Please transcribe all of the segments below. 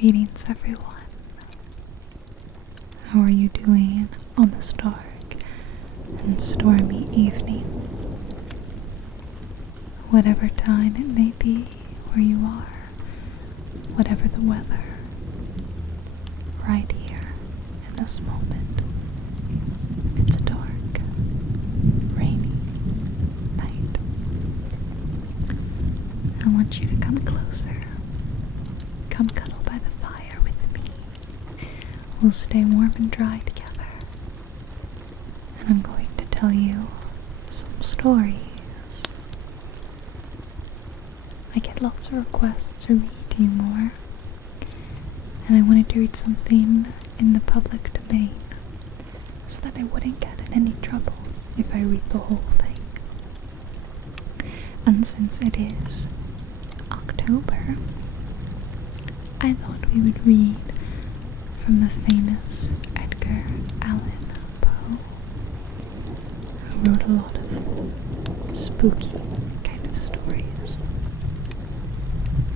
Greetings, everyone. How are you doing on this dark and stormy evening? Whatever time it may be where you are, whatever the weather, right here in this moment, it's a dark, rainy night. I want you to come closer. Come cuddle by the fire with me. We'll stay warm and dry together. And I'm going to tell you some stories. I get lots of requests to read to you more. And I wanted to read something in the public domain so that I wouldn't get in any trouble if I read the whole thing. And since it is October, I thought we would read from the famous Edgar Allen Poe, who wrote a lot of spooky kind of stories.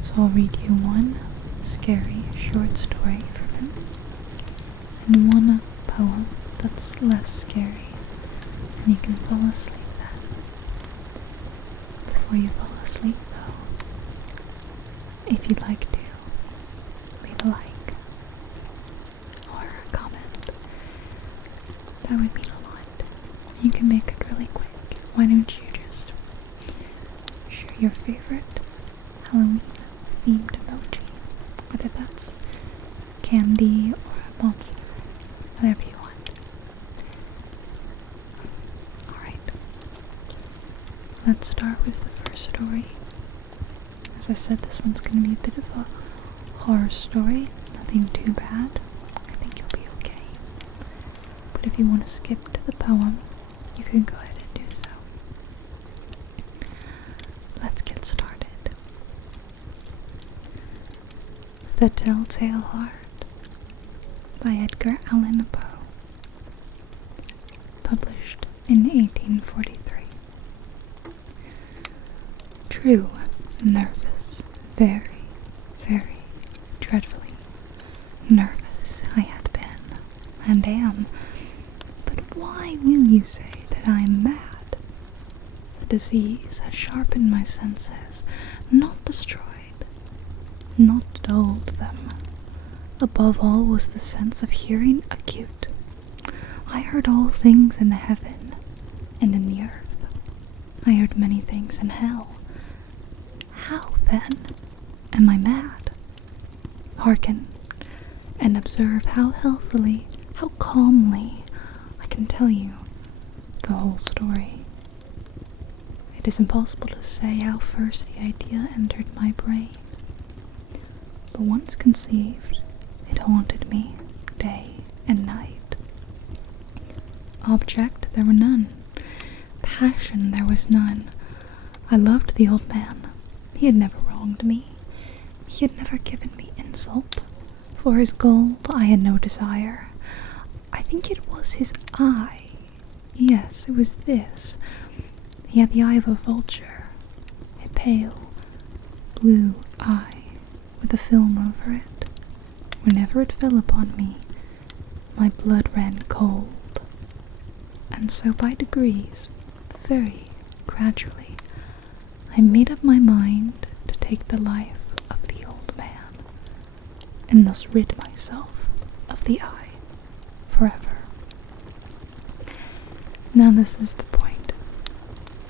So I'll read you one scary short story from him, and one poem that's less scary, and you can fall asleep then. Before you fall asleep though, if you'd like to, leave a like or a comment. That would mean a lot. You can make it really quick. Why don't you just share your favorite Halloween themed emoji, whether that's candy or a monster, whatever you want. Alright, let's start with the first story. As I said, this one's going to be a bit of a horror story, nothing too bad. I think you'll be okay. But if you want to skip to the poem, you can go ahead and do so. Let's get started. The Telltale Heart by Edgar Allan Poe, published in 1843. True, nervous, very, very dreadfully nervous I had been, and am, but why will you say that I am mad? The disease had sharpened my senses, not destroyed, not dulled them. Above all was the sense of hearing acute. I heard all things in the heaven and in the earth. I heard many things in hell. How, then, am I mad? Hearken, and observe how healthily, how calmly I can tell you the whole story. It is impossible to say how first the idea entered my brain. But once conceived, it haunted me day and night. Object there were none. Passion there was none. I loved the old man. He had never wronged me. He had never given me insult. For his gold I had no desire. I think it was his eye. Yes, it was this. He had the eye of a vulture, a pale, blue eye with a film over it. Whenever it fell upon me, my blood ran cold. And so by degrees, very gradually, I made up my mind to take the life of the old man, and thus rid myself of the eye forever. Now this is the point.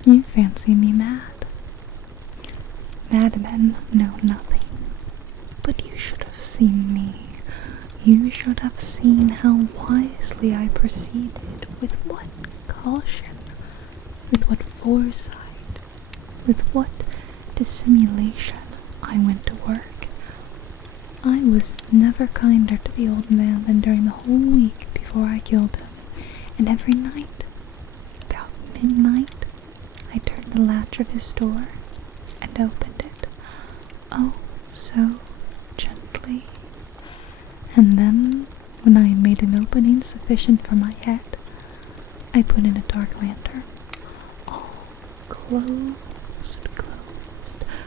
You fancy me mad. Madmen know nothing. But you should have seen me. You should have seen how wisely I proceeded, with what caution, with what foresight, with what dissimulation I went to work. I was never kinder to the old man than during the whole week before I killed him, and every night, about midnight, I turned the latch of his door and opened it. Oh, so gently. And then, when I had made an opening sufficient for my head, I put in a dark lantern, all closed,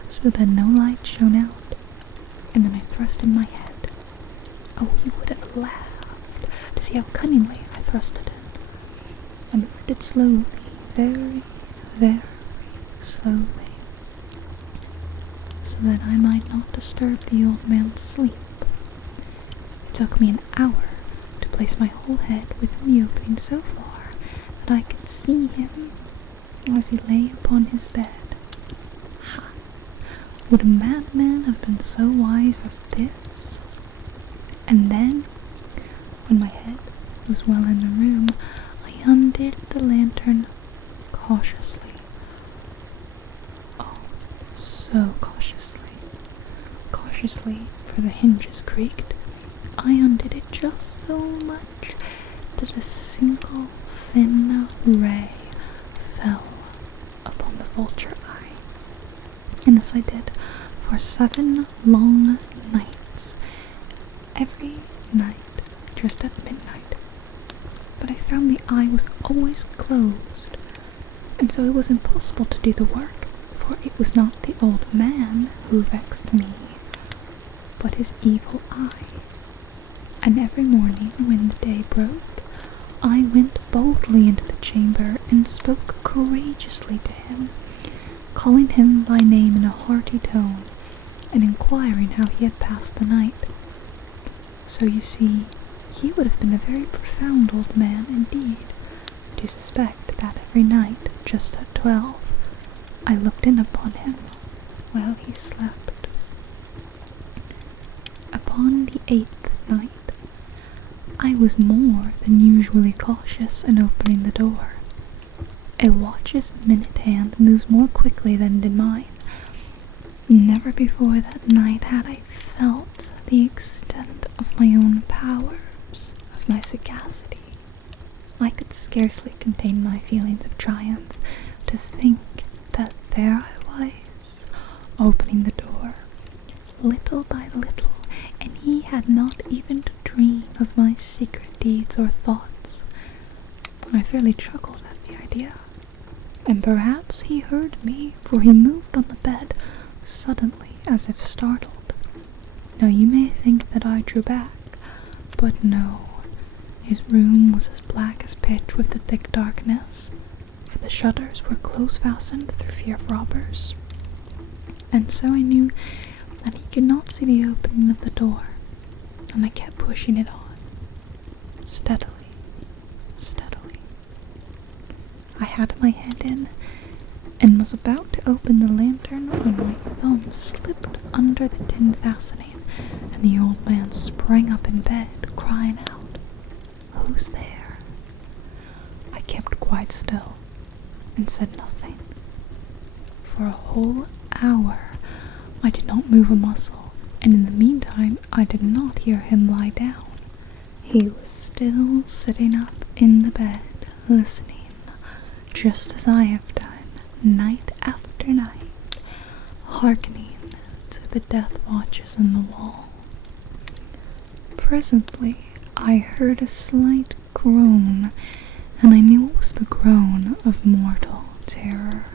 so that no light shone out, and then I thrust in my head Oh, he would have laughed to see how cunningly I thrust it in, and moved it slowly, very, very slowly, so that I might not disturb the old man's sleep. It took me an hour to place my whole head within the opening so far that I could see him as he lay upon his bed. Ha! Would a madman have been so wise as this? And then, when my head was well in the room, I undid the lantern cautiously. Oh, so cautiously. Cautiously, for the hinges creaked. I undid it just so much that a single thin ray fell upon the vulture eye. And this I did for 7 long nights, every night, just at midnight. But I found the eye was always closed, and so it was impossible to do the work, for it was not the old man who vexed me, but his evil eye. And every morning when the day broke, I went boldly into the chamber and spoke courageously to him, calling him by name in a hearty tone, and inquiring how he had passed the night. So you see, he would have been a very profound old man indeed, to suspect that every night, just at 12, I looked in upon him while he slept. Upon the 8th night, I was more than usually cautious in opening the door. A watch's minute hand moves more quickly than did mine. Never before that night had I felt the extent of my own powers, of my sagacity. I could scarcely contain my feelings of triumph to think that there I was, opening the door, little by little, and he had not even to dream of my secret deeds or thoughts. I fairly chuckled at the idea, and perhaps he heard me, for he moved on the bed suddenly as if startled. Now you may think that I drew back, but no. His room was as black as pitch with the thick darkness, for the shutters were close fastened through fear of robbers. And so I knew that he could not see the opening of the door, and I kept pushing it on, steadily, steadily. I had my head in, and was about to open the lantern when my thumb slipped under the tin fastening, and the old man sprang up in bed, crying out, "Who's there?" I kept quite still, and said nothing. For a whole hour I did not move a muscle, and in the meantime I did not hear him lie down. He was still sitting up in the bed, listening, just as I have done, night after night, hearkening to the death watches in the wall. Presently I heard a slight groan, and I knew it was the groan of mortal terror.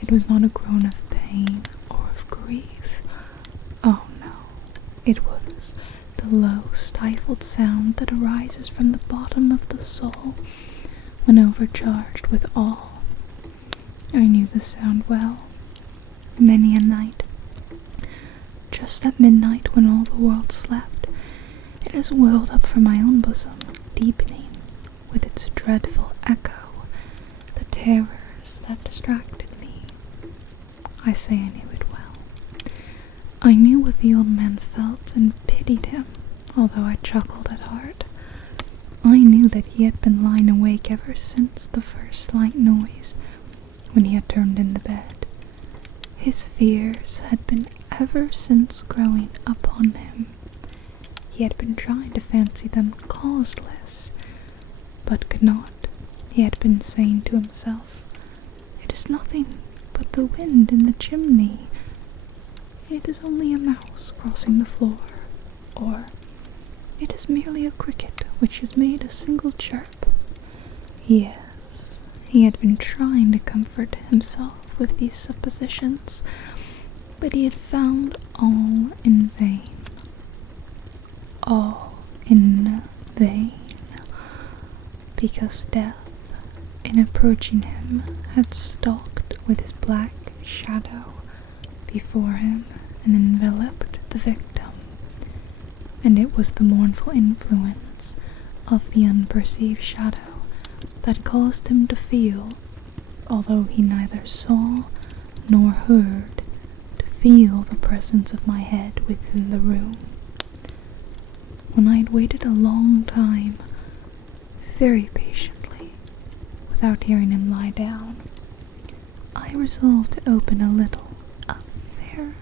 It was not a groan of pain or of grief. Oh no, it was the low, stifled sound that arises from the bottom of the soul when overcharged with awe. I knew the sound well. Many a night, just at midnight when all the world slept, it has welled up from my own bosom, deepening with its dreadful echo the terrors that distracted me. I say I knew it well. I knew what the old man felt and pitied him, although I chuckled at heart. I knew that he had been lying awake ever since the first slight noise, when he had turned in the bed. His fears had been ever since growing upon him. He had been trying to fancy them causeless, but could not. He had been saying to himself, "It is nothing but the wind in the chimney. It is only a mouse crossing the floor," or "It is merely a cricket which has made a single chirp." Yes, he had been trying to comfort himself with these suppositions, but he had found all in vain. All because death, in approaching him, had stalked with his black shadow before him and enveloped the victim, and it was the mournful influence of the unperceived shadow that caused him to feel, although he neither saw nor heard, to feel the presence of my head within the room. When I had waited a long time, very patiently, without hearing him lie down, I resolved to open a very,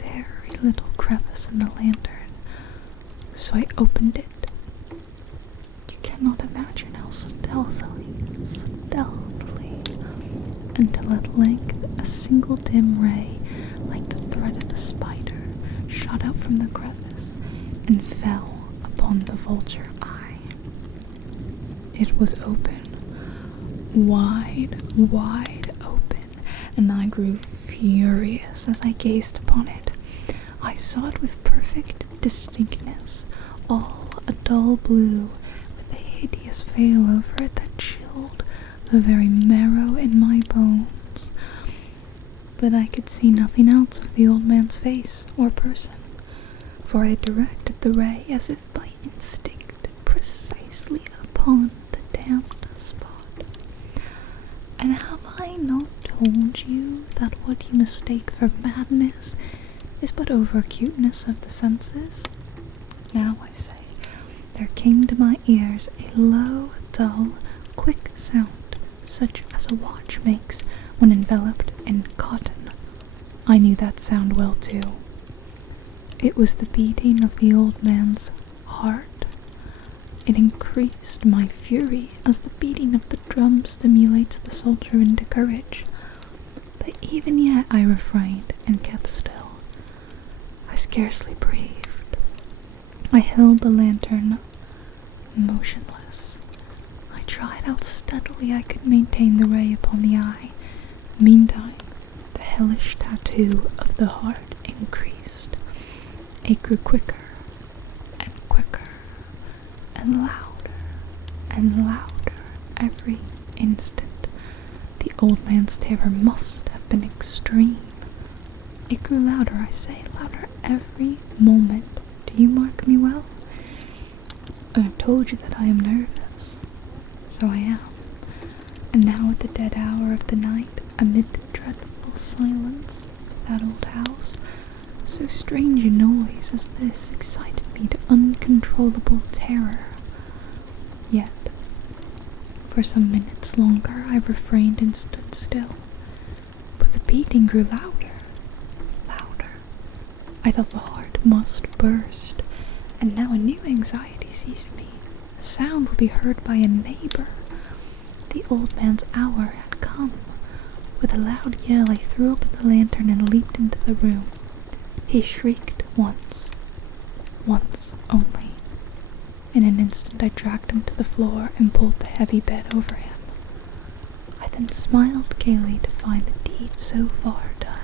very little crevice in the lantern. So I opened it. You cannot imagine how stealthily, until at length a single dim ray, like the thread of a spider, shot out from the crevice and fell upon the vulture eye. It was open, wide open, and I grew furious as I gazed upon it. I saw it with perfect distinctness, all a dull blue, with a hideous veil over it that chilled the very marrow in my bones. But I could see nothing else of the old man's face or person, for I directed the ray as if by instinct precisely upon the damned spot. And have I not told you that what you mistake for madness is but over-acuteness of the senses? Now, I say, there came to my ears a low, dull, quick sound, such as a watch makes when enveloped in cotton. I knew that sound well, too. It was the beating of the old man's heart. It increased my fury as the beating of the drum stimulates the soldier into courage. But even yet I refrained and kept still. I scarcely breathed. I held the lantern motionless. I tried how steadily I could maintain the ray upon the eye. Meantime, the hellish tattoo of the heart increased. It grew quicker and quicker and louder every instant. The old man's terror must have been extreme. It grew louder, I say, louder every moment. Do you mark me well? I have told you that I am nervous. So I am. And now at the dead hour of the night, amid the dreadful silence of that old house, so strange a noise as this excited me to uncontrollable terror. Yet, for some minutes longer I refrained and stood still, but the beating grew louder. I thought the heart must burst, and now a new anxiety seized me. The sound would be heard by a neighbor. The old man's hour had come. With a loud yell I threw open the lantern and leaped into the room. He shrieked once only. In an instant I dragged him to the floor and pulled the heavy bed over him. I then smiled gaily to find the deed so far done.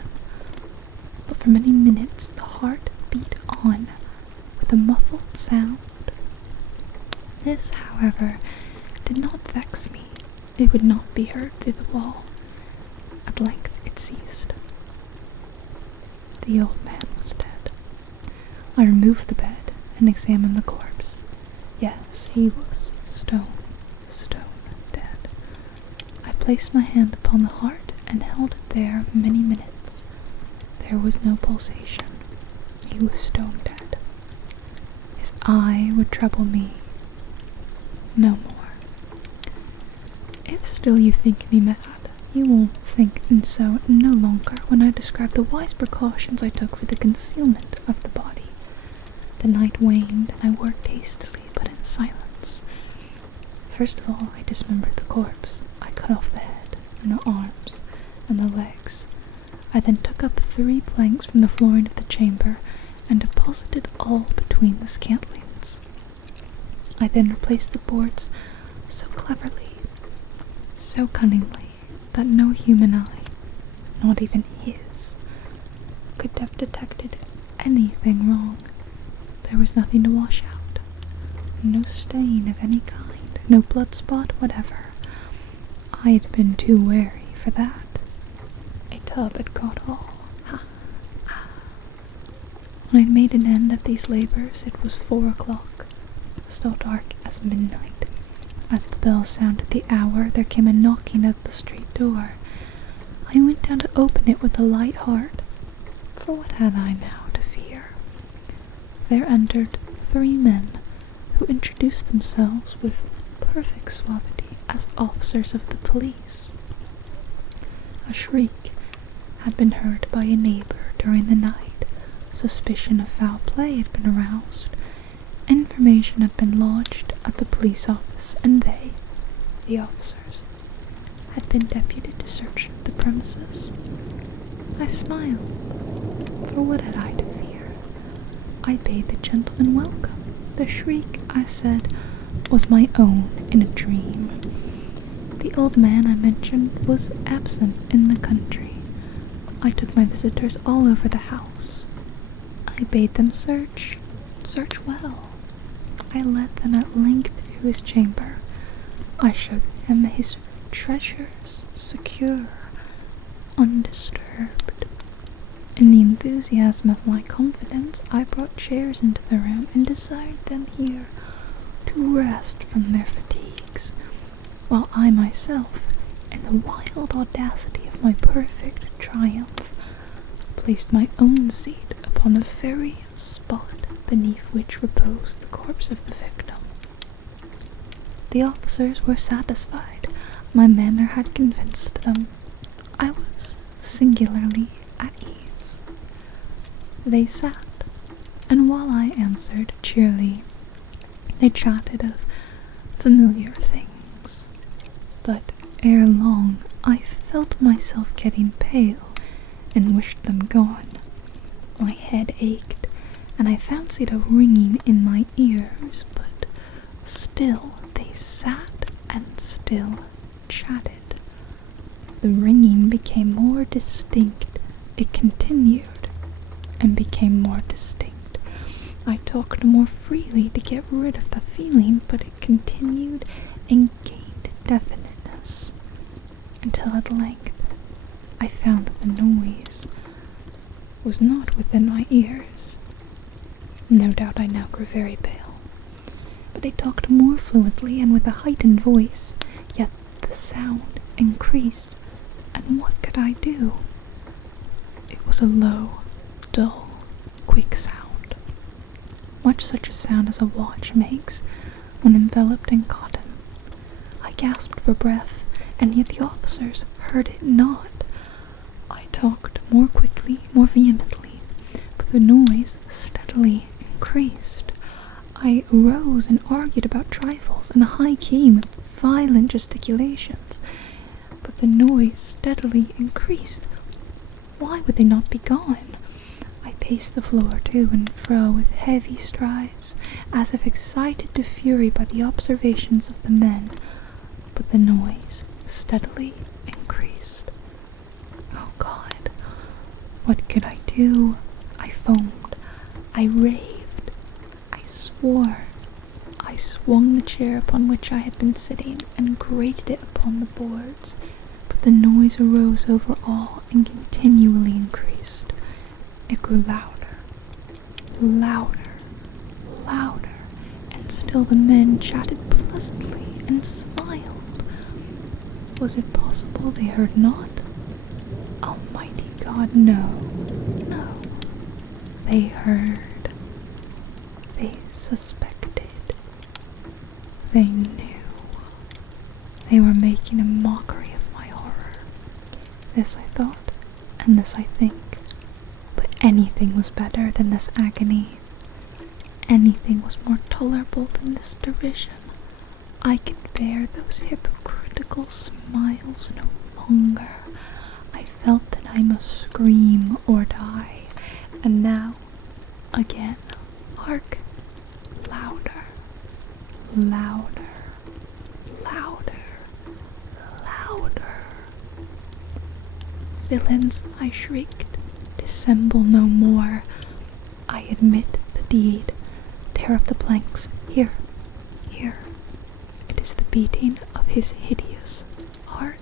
But for many minutes the heart beat on with a muffled sound. This, however, did not vex me. It would not be heard through the wall. At length it ceased. The old man was dead. I removed the bed and examined the corpse. Yes, he was stone dead. I placed my hand upon the heart and held it there many minutes. There was no pulsation. He was stone dead. His eye would trouble me no more. If still you think me mad, you will think so no longer when I describe the wise precautions I took for the concealment of the body. The night waned, and I worked hastily, but in silence. First of all, I dismembered the corpse. I cut off the head, and the arms, and the legs. I then took up 3 planks from the flooring of the chamber, and deposited all between the scantlings. I then replaced the boards so cleverly, so cunningly, that no human eye, not even his, could have detected anything wrong. There was nothing to wash out, and no stain of any kind no blood spot, whatever. I had been too wary for that. A tub had caught all. Ha! When I'd made an end of these labors, it was 4 o'clock, still dark as midnight. As the bell sounded the hour, there came a knocking at the street door. I went down to open it with a light heart, for what had I now to fear? There entered 3 men, who introduced themselves with perfect suavity as officers of the police. A shriek had been heard by a neighbor during the night. Suspicion of foul play had been aroused. Information had been lodged at the police office, and they, the officers, had been deputed to search the premises. I smiled, for what had I to fear? I bade the gentleman welcome. The shriek, I said, was my own in a dream. The old man I mentioned was absent in the country. I took my visitors all over the house. I bade them search well. I led them at length to his chamber. I showed him his treasures, secure, undisturbed. In the enthusiasm of my confidence, I brought chairs into the room and desired them here to rest from their fatigues, while I myself, in the wild audacity of my perfect triumph, placed my own seat upon the very spot beneath which reposed the corpse of the victim. The officers were satisfied. My manner had convinced them. I was singularly at ease. They sat, and while I answered cheerily, they chatted of familiar things. But ere long I felt myself getting pale and wished them gone. My head ached, and I fancied a ringing in my ears, but still they sat and still chatted. The ringing became more distinct. It continued and became more distinct. I talked more freely to get rid of the feeling, but it continued and gained definiteness, until at length I found that the noise was not within my ears. No doubt I now grew very pale, but I talked more fluently and with a heightened voice, yet the sound increased, and what could I do? It was a low, dull, quick sound, much such a sound as a watch makes when enveloped in cotton. I gasped for breath, and yet the officers heard it not. I talked more quickly, more vehemently, but the noise steadily increased. I arose and argued about trifles in a high key with violent gesticulations, but the noise steadily increased. Why would they not be gone? I paced the floor to and fro with heavy strides, as if excited to fury by the observations of the men, but the noise steadily increased. Oh God, what could I do? I foamed, I raved, I swore. I swung the chair upon which I had been sitting and grated it upon the boards, but the noise arose over all and continually increased. It grew louder, louder, louder, and still the men chatted pleasantly and smiled. Was it possible they heard not? Almighty God, no, no. They heard. They suspected. They knew. They were making a mockery of my horror. This I thought, and this I think. But anything was better than this agony. Anything was more tolerable than this derision. I could bear those hypocritical smiles no longer. I felt that I must scream or die. And now, again, hark! Louder, louder, louder, louder. Villains, I shrieked, dissemble no more. I admit the deed. Tear up the planks. Here, here. It is records the beating of his hideous heart.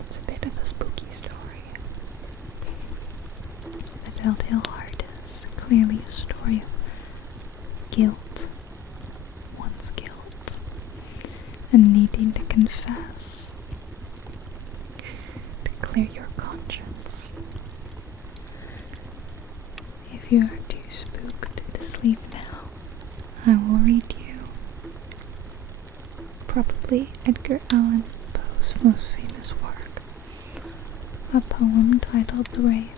It's a bit of a spooky story. The Telltale Heart is clearly a story of guilt, one's guilt, and needing to confess, to clear your conscience. If you are too spooked to sleep now, I will read you probably Edgar Allen Poe's most famous work, a poem titled The Raven.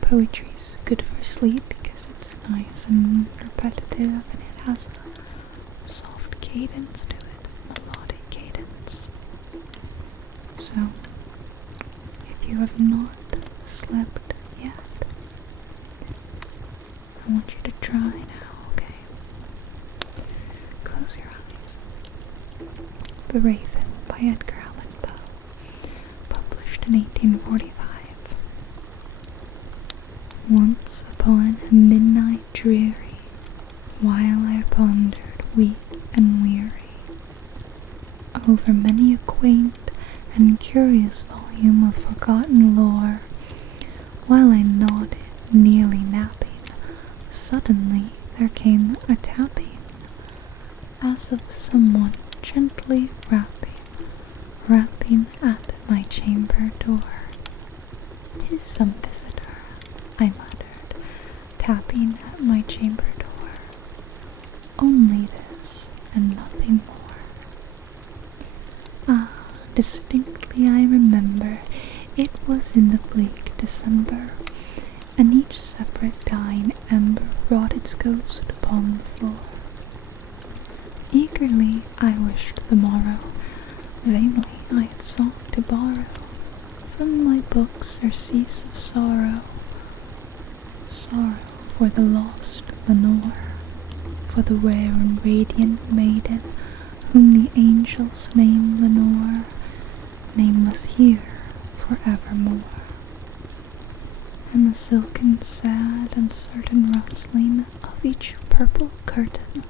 Poetry's good for sleep because it's nice and repetitive, and it has a soft cadence to it, a melodic cadence. So, if you have not slept yet, I want you to try now, okay? Close your eyes. The Raven by Edgar Allan Poe, published in 1845. Once upon a midnight dreary, while I pondered, weak and weary, over many a quaint and curious volume of forgotten lore, while I nodded, nearly napping, suddenly there came a tapping, as of someone gently rapping at my chamber door. "'Tis some visitor," I muttered, tapping at my chamber door. "Only this, and nothing more." Ah, distinctly I remember, it was in the bleak December, and each separate dying ember wrought its ghost upon the floor. Eagerly I wished the morrow, vainly I had sought to borrow from my books surcease of sorrow, sorrow for the lost Lenore, for the rare and radiant maiden whom the angels name Lenore, nameless here forevermore. And the silken, sad, uncertain rustling of each purple curtain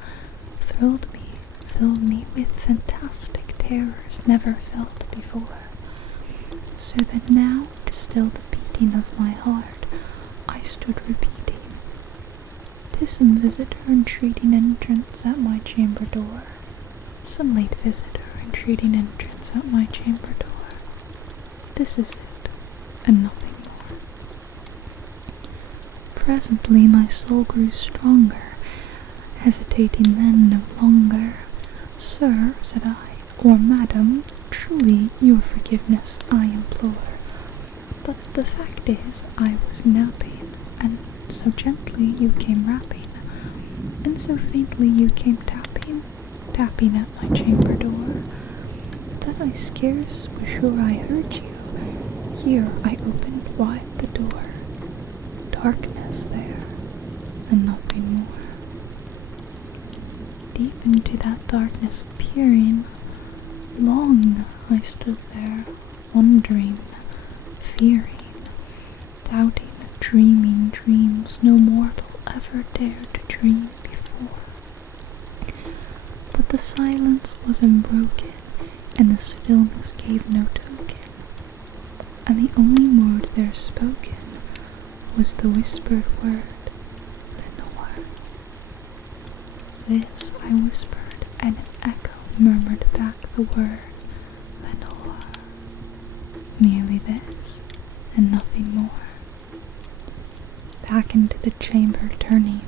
thrilled me, filled me with fantastic terrors never felt before, so that now, to still the beating of my heart, I stood repeating, "'Tis some visitor entreating entrance at my chamber door, some late visitor entreating entrance at my chamber door. This is it, and nothing more." Presently my soul grew stronger, hesitating then no longer. "Sir," said I, "or madam, truly your forgiveness I implore, but the fact is I was napping, and so gently you came rapping, and so faintly you came tapping at my chamber door, that I scarce was sure I heard you. Here I opened wide the door, darkness there, and nothing more. Deep into that darkness peering, long I stood there, wondering, fearing, doubting, dreaming dreams no mortal ever dared to dream before. But the silence was unbroken, and the stillness gave no token, and the only word there spoken was the whispered word, "Lenore." This I whispered, and an echo murmured back the word, "Lenore." Merely this, and nothing more. Back into the chamber turning,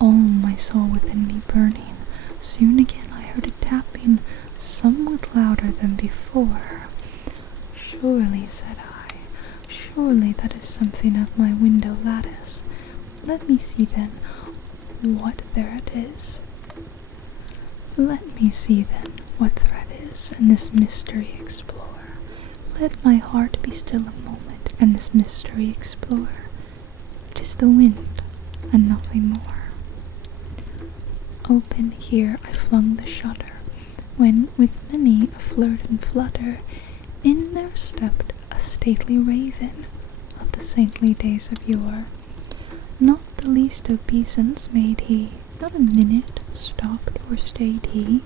all my soul within me burning, soon again I heard a tapping, somewhat louder than before. "Surely," said I, "surely that is something at my window lattice. Let me see then what there it is. Let me see then what threat is, and this mystery explore. Let my heart be still a moment, and this mystery explore. 'Tis the wind, and nothing more." Open here I flung the shutter, when, with many a flirt and flutter, in there stepped a stately raven of the saintly days of yore. Not the the least obeisance made he, not a minute stopped or stayed he,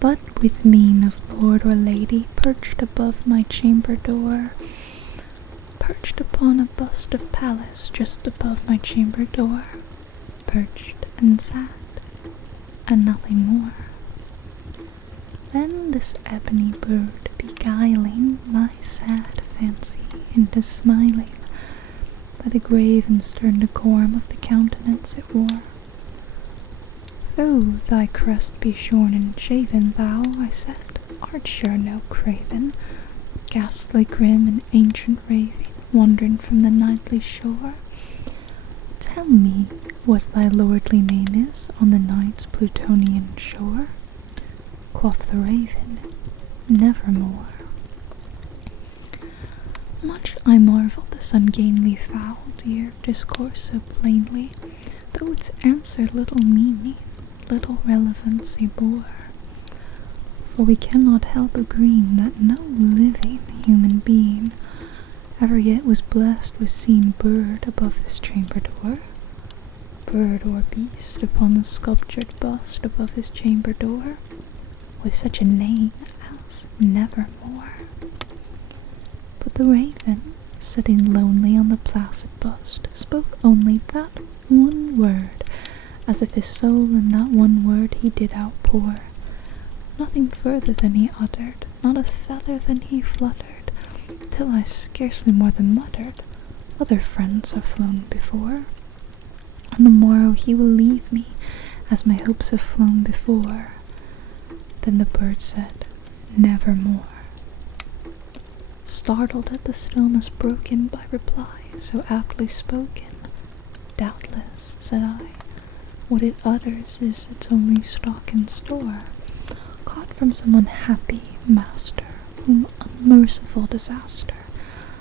but with mien of lord or lady perched above my chamber door, perched upon a bust of Pallas just above my chamber door, perched and sat, and nothing more. Then this ebony bird, beguiling my sad fancy into smiling, by the grave and stern decorum of the countenance it wore. Though thy crest be shorn and shaven, thou, I said, art sure no craven, ghastly grim and ancient raving, wandering from the nightly shore. Tell me what thy lordly name is on the night's Plutonian shore. Quoth the raven, nevermore. Much I marvel this ungainly fowl dear discourse so plainly, though its answer little meaning, little relevancy bore. For we cannot help agreeing that no living human being ever yet was blessed with seeing bird above his chamber door, bird or beast upon the sculptured bust above his chamber door, with such a name as nevermore. But the raven, sitting lonely on the placid bust, spoke only that one word, as if his soul in that one word he did outpour. Nothing further than he uttered, not a feather than he fluttered, till I scarcely more than muttered, other friends have flown before. On the morrow he will leave me, as my hopes have flown before. Then the bird said, nevermore. Startled at the stillness broken by reply so aptly spoken, doubtless, said I, what it utters is its only stock and store, caught from some unhappy master, whom unmerciful disaster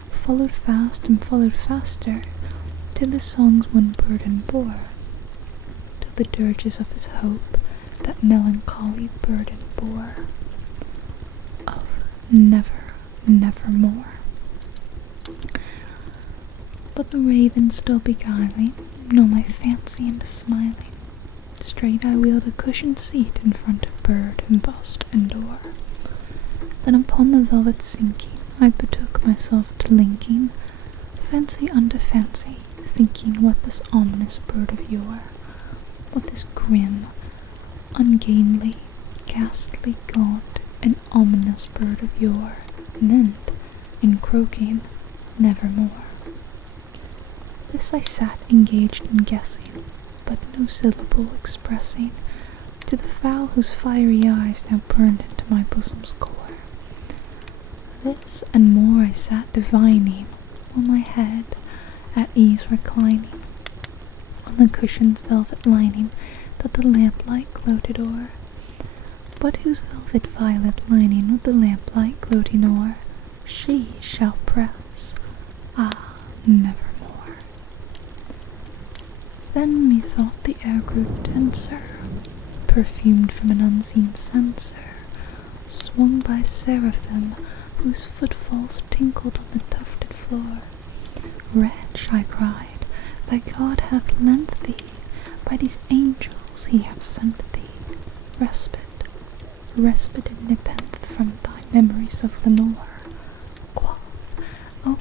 followed fast and followed faster, till the song's one burden bore, till the dirges of his hope that melancholy burden bore, of nevermore. But the raven still beguiling, nor my fancy into smiling, straight I wheeled a cushioned seat in front of bird and bust and door. Then upon the velvet sinking, I betook myself to linking fancy unto fancy, thinking what this ominous bird of yore, what this grim, ungainly, ghastly, gaunt, and ominous bird of yore meant in croaking nevermore. This I sat engaged in guessing, but no syllable expressing, to the fowl whose fiery eyes now burned into my bosom's core. This and more I sat divining, on my head at ease reclining, on the cushion's velvet lining that the lamplight gloated o'er, but whose velvet violet lining with the lamplight gloating o'er she shall press, nevermore. Then methought the air grew denser, perfumed from an unseen censer, swung by seraphim whose footfalls tinkled on the tufted floor. Wretch, I cried, thy God hath lent thee, by these angels he hath sent thee, respite in nepenthe from thy memories of Lenore.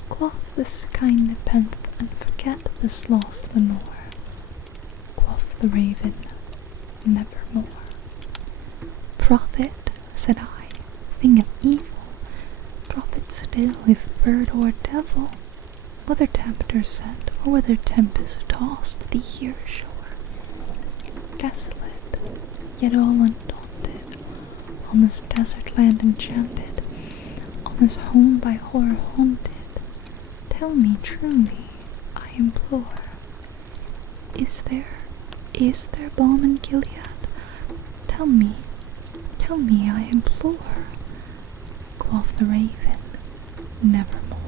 Quaff this kind nepenthe, and forget this lost Lenore. Quoth the raven, nevermore. Prophet, said I, thing of evil, prophet still if bird or devil, whether tempter sent or whether tempest tossed thee here ashore, desolate, yet all undaunted, on this desert land enchanted, on this home by horror haunted, tell me truly, I implore, is there balm in Gilead? Tell me, I implore. Quoth the raven, nevermore.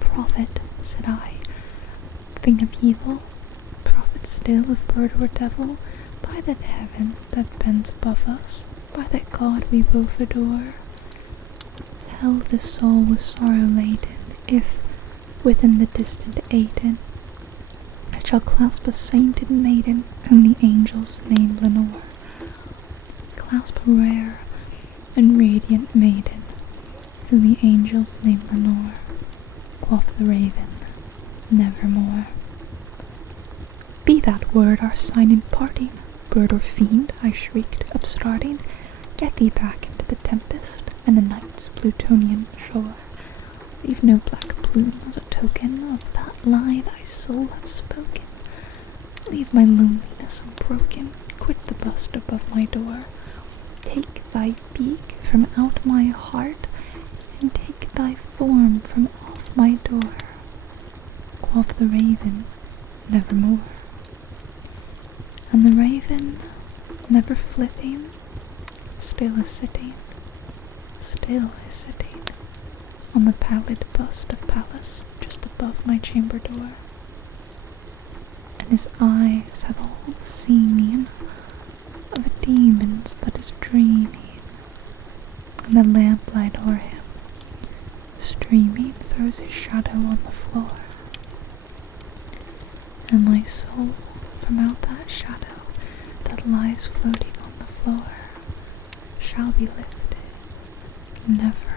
Prophet, said I, thing of evil, prophet still of bird or devil, by that heaven that bends above us, by that God we both adore, tell this soul with sorrow laden, if, within the distant Aiden, a I shall clasp a sainted maiden whom the angels name Lenore. Clasp a rare and radiant maiden whom the angels name Lenore. Quoth the raven, nevermore. Be that word our sign in parting, bird or fiend, I shrieked, upstarting. Get thee back into the tempest and the night's Plutonian shore. Leave no black plume as a token of that lie thy soul hath spoken. Leave my loneliness unbroken, quit the bust above my door. Take thy beak from out my heart, and take thy form from off my door. Quoth the raven, nevermore. And the raven, never flitting, still is sitting on the pallid bust of Pallas just above my chamber door. And his eyes have all the seeming of a demon's that is dreaming, and the lamplight o'er him, streaming, throws his shadow on the floor. And my soul from out that shadow that lies floating on the floor shall be lifted, never